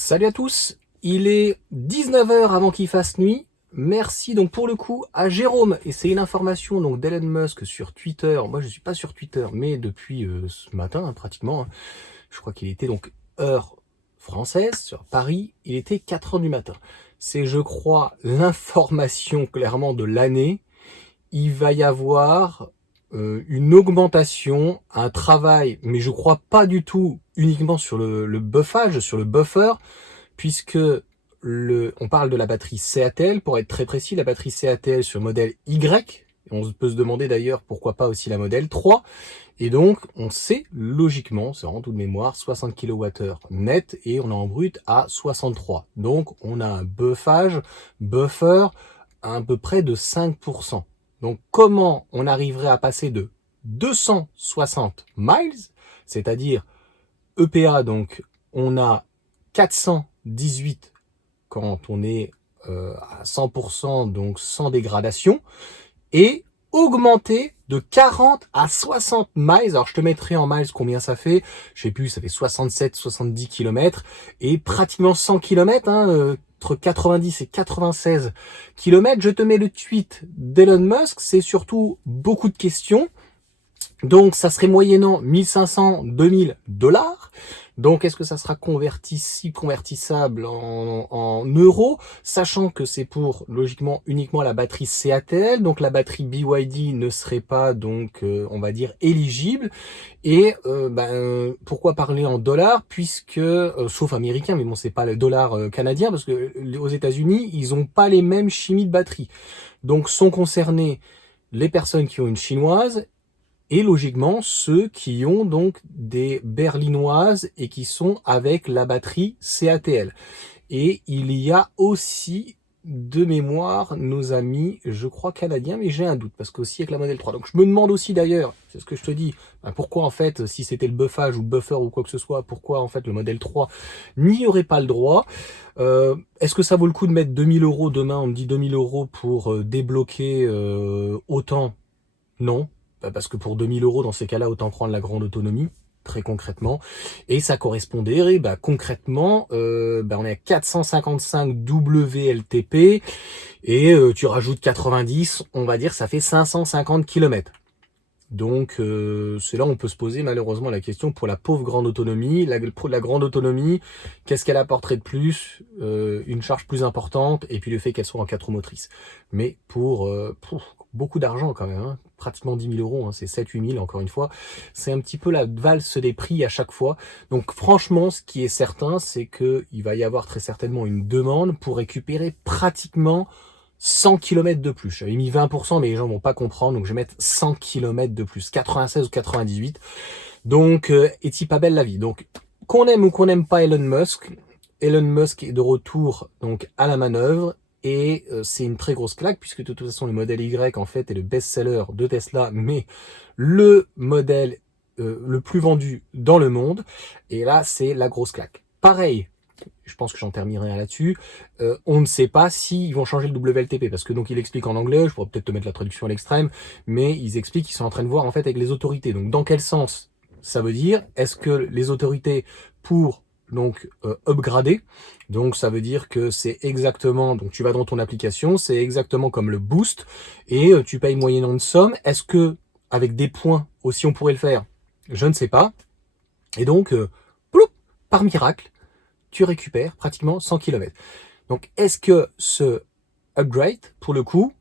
Salut à tous, il est 19 heures avant qu'il fasse nuit. Merci donc pour le coup à Jérôme, et c'est une information donc d'Elon Musk sur Twitter. Moi je suis pas sur Twitter, mais depuis ce matin pratiquement, je crois qu'il était donc heure française sur Paris, il était 4 heures du matin. C'est je crois l'information clairement de l'année. Il va y avoir une augmentation, un travail, mais je crois pas du tout uniquement sur le buffage, sur le buffer, puisque on parle de la batterie CATL, pour être très précis, la batterie CATL sur le modèle Y, et on peut se demander d'ailleurs pourquoi pas aussi la modèle 3, et donc on sait logiquement, c'est vraiment tout de mémoire, 60 kWh net, et on est en brut à 63. Donc on a un buffer à peu près de 5%. Donc comment on arriverait à passer de 260 miles, c'est-à-dire EPA, donc on a 418 quand on est à 100%, donc sans dégradation, et augmenter de 40 à 60 miles. Alors je te mettrai en miles combien ça fait, je sais plus, ça fait 67-70 km, et pratiquement 100 km, entre 90 et 96 km. Je te mets le tweet d'Elon Musk, c'est surtout beaucoup de questions. Donc ça serait moyennant 1500-2000 dollars. Donc est-ce que ça sera convertissable en euros, sachant que c'est pour logiquement uniquement la batterie CATL, donc la batterie BYD ne serait pas donc on va dire éligible. Et pourquoi parler en dollars, puisque sauf américain, mais bon c'est pas le dollar canadien, parce que aux États-Unis ils ont pas les mêmes chimies de batterie. Donc sont concernés les personnes qui ont une chinoise, et logiquement ceux qui ont donc des berlinoises et qui sont avec la batterie CATL. Et il y a aussi de mémoire nos amis, je crois canadiens, mais j'ai un doute, parce qu'aussi avec la modèle 3. Donc je me demande aussi d'ailleurs, c'est ce que je te dis, pourquoi en fait, si c'était le buffage ou le buffer ou quoi que ce soit, pourquoi en fait le modèle 3 n'y aurait pas le droit. Est-ce que ça vaut le coup de mettre 2000 euros demain, on me dit 2000 euros pour débloquer autant? Non, parce que pour 2000 euros, dans ces cas-là, autant prendre la grande autonomie, très concrètement. Et ça correspondait, concrètement, on est à 455 WLTP, et tu rajoutes 90, on va dire, ça fait 550 km. Donc c'est là où on peut se poser malheureusement la question pour la pauvre grande autonomie. La grande autonomie, qu'est-ce qu'elle apporterait de plus? Une charge plus importante, et puis le fait qu'elle soit en 4 roues motrices. Mais pour beaucoup d'argent quand même, pratiquement 10 000 euros, c'est 7-8 000 encore une fois. C'est un petit peu la valse des prix à chaque fois. Donc franchement, ce qui est certain, c'est qu'il va y avoir très certainement une demande pour récupérer pratiquement 100 km de plus. J'avais mis 20%, mais les gens vont pas comprendre, donc je vais mettre 100 km de plus, 96 ou 98. Donc, est-il pas belle la vie? Donc, qu'on aime ou qu'on n'aime pas Elon Musk est de retour donc à la manœuvre, et c'est une très grosse claque, puisque de toute façon le modèle Y en fait est le best-seller de Tesla, mais le modèle le plus vendu dans le monde, et là c'est la grosse claque. Pareil, je pense que j'en terminerai là-dessus. On ne sait pas s'ils vont changer le WLTP, parce que donc il explique en anglais, je pourrais peut-être te mettre la traduction à l'extrême, mais ils expliquent qu'ils sont en train de voir en fait avec les autorités. Donc dans quel sens ça veut dire? Est-ce que les autorités pour donc upgrader, donc ça veut dire que c'est exactement, donc tu vas dans ton application, c'est exactement comme le boost, et tu payes moyennant une somme. Est-ce que avec des points aussi on pourrait le faire? Je ne sais pas. Et donc ploup, par miracle, tu récupères pratiquement 100 km. Donc, est-ce que ce upgrade, pour le coup,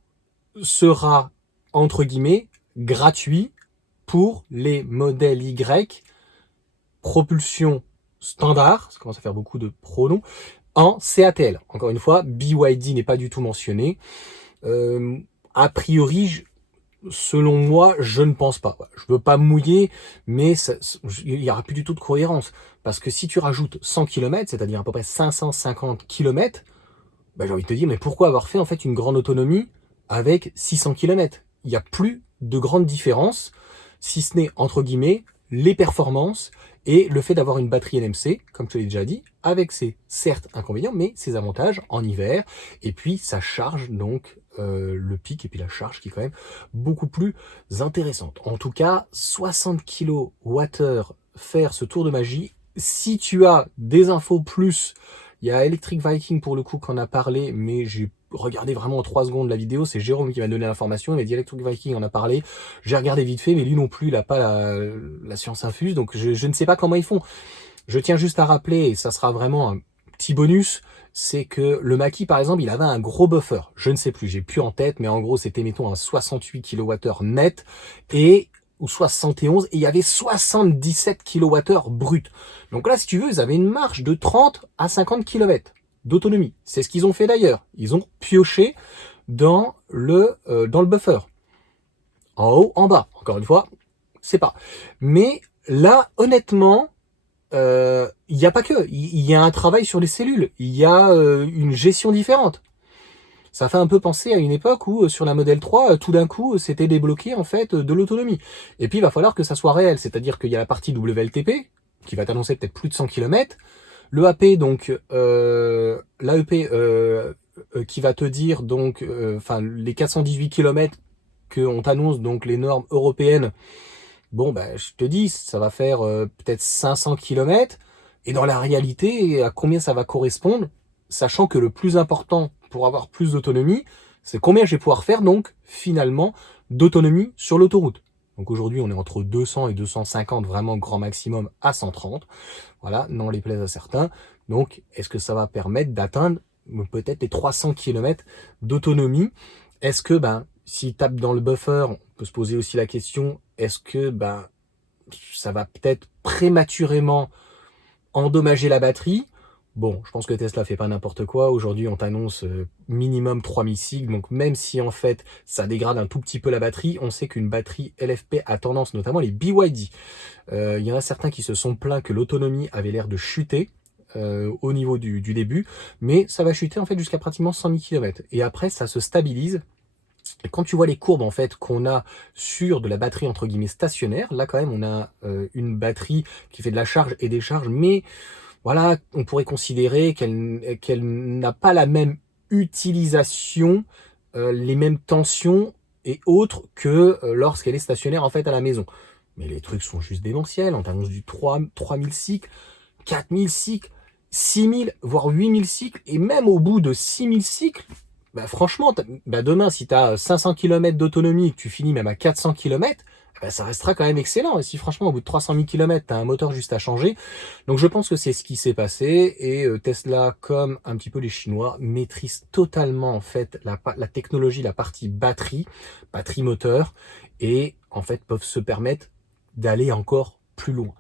sera, entre guillemets, gratuit pour les modèles Y, propulsion standard, ça commence à faire beaucoup de pronoms, en CATL? Encore une fois, BYD n'est pas du tout mentionné. A priori, selon moi, je ne pense pas. Je veux pas me mouiller, mais il n'y aura plus du tout de cohérence. Parce que si tu rajoutes 100 km, c'est-à-dire à peu près 550 km, j'ai envie de te dire, mais pourquoi avoir fait en fait une grande autonomie avec 600 km? Il n'y a plus de grande différence, si ce n'est, entre guillemets, les performances et le fait d'avoir une batterie NMC, comme je te l'ai déjà dit, avec ses certes inconvénients, mais ses avantages en hiver, et puis ça charge donc le pic, et puis la charge qui est quand même beaucoup plus intéressante. En tout cas, 60 kWh faire ce tour de magie. Si tu as des infos plus Il y a Electric Viking pour le coup qui en a parlé, mais j'ai regardé vraiment en 3 secondes la vidéo. C'est Jérôme qui m'a donné l'information. Il m'a dit Electric Viking en a parlé. J'ai regardé vite fait, mais lui non plus, il n'a pas la science infuse. Donc je ne sais pas comment ils font. Je tiens juste à rappeler, et ça sera vraiment un petit bonus, c'est que le Mackie, par exemple, il avait un gros buffer. Je ne sais plus, j'ai plus en tête, mais en gros, c'était, mettons, un 68 kWh net ou 71, et il y avait 77 kWh brut. Donc là, si tu veux, ils avaient une marge de 30 à 50 km d'autonomie. C'est ce qu'ils ont fait d'ailleurs. Ils ont pioché dans le buffer. En haut, en bas. Encore une fois, c'est pas. Mais là, honnêtement, il n'y a pas que. Il y a un travail sur les cellules. Il y a une gestion différente. Ça fait un peu penser à une époque où sur la Model 3, tout d'un coup, c'était débloqué en fait de l'autonomie. Et puis il va falloir que ça soit réel, c'est-à-dire qu'il y a la partie WLTP qui va t'annoncer peut-être plus de 100 km, le AP donc l'AEP qui va te dire donc enfin les 418 km qu'on t'annonce donc les normes européennes. Bon ben je te dis, ça va faire peut-être 500 km et dans la réalité, à combien ça va correspondre, sachant que le plus important pour avoir plus d'autonomie, c'est combien je vais pouvoir faire donc finalement d'autonomie sur l'autoroute. Donc aujourd'hui, on est entre 200 et 250, vraiment grand maximum à 130. Voilà, non les plaise à certains. Donc, est-ce que ça va permettre d'atteindre peut-être les 300 km d'autonomie? Est-ce que, s'il tape dans le buffer, on peut se poser aussi la question, est-ce que, ça va peut-être prématurément endommager la batterie? Bon, je pense que Tesla fait pas n'importe quoi. Aujourd'hui, on t'annonce minimum 3000 cycles. Donc, même si en fait, ça dégrade un tout petit peu la batterie, on sait qu'une batterie LFP a tendance, notamment les BYD. Il y en a certains qui se sont plaints que l'autonomie avait l'air de chuter au niveau du début. Mais ça va chuter en fait jusqu'à pratiquement 100 000 km. Et après, ça se stabilise. Et quand tu vois les courbes en fait qu'on a sur de la batterie entre guillemets stationnaire, là quand même on a une batterie qui fait de la charge et des charges, mais voilà, on pourrait considérer qu'elle n'a pas la même utilisation, les mêmes tensions et autres que lorsqu'elle est stationnaire en fait à la maison. Mais les trucs sont juste démentiels, on t'annonce du 3000 cycles, 4000 cycles, 6000, voire 8000 cycles, et même au bout de 6000 cycles, franchement, demain, si tu as 500 km d'autonomie et que tu finis même à 400 km, ça restera quand même excellent. Et si franchement, au bout de 300 000 km, tu as un moteur juste à changer. Donc je pense que c'est ce qui s'est passé. Et Tesla, comme un petit peu les Chinois, maîtrise totalement en fait la technologie, la partie batterie moteur, et en fait peuvent se permettre d'aller encore plus loin.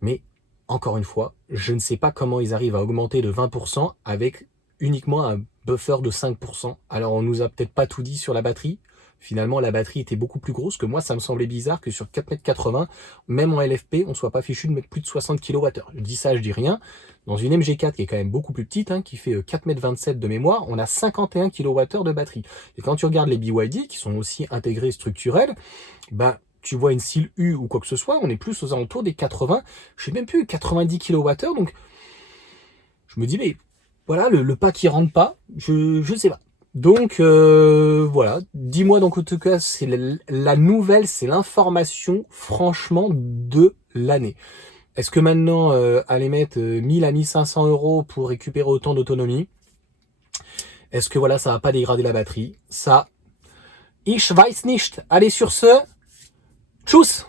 Mais encore une fois, je ne sais pas comment ils arrivent à augmenter de 20% avec uniquement un buffer de 5%. Alors on nous a peut-être pas tout dit sur la batterie. Finalement, la batterie était beaucoup plus grosse que moi. Ça me semblait bizarre que sur 4,80 m, même en LFP, on soit pas fichu de mettre plus de 60 kWh. Je dis ça, je dis rien. Dans une MG4 qui est quand même beaucoup plus petite, qui fait 4,27 m de mémoire, on a 51 kWh de batterie. Et quand tu regardes les BYD, qui sont aussi intégrés structurels, tu vois une cile U ou quoi que ce soit, on est plus aux alentours des 80, je sais même plus, 90 kWh. Donc, je me dis, mais voilà, le pas qui rentre pas, je sais pas. Donc, voilà, dis-moi donc en tout cas, c'est la nouvelle, c'est l'information, franchement, de l'année. Est-ce que maintenant, aller mettre 1000 à 1500 euros pour récupérer autant d'autonomie, est-ce que voilà, ça va pas dégrader la batterie? Ça, ich weiß nicht. Allez, sur ce, tchuss!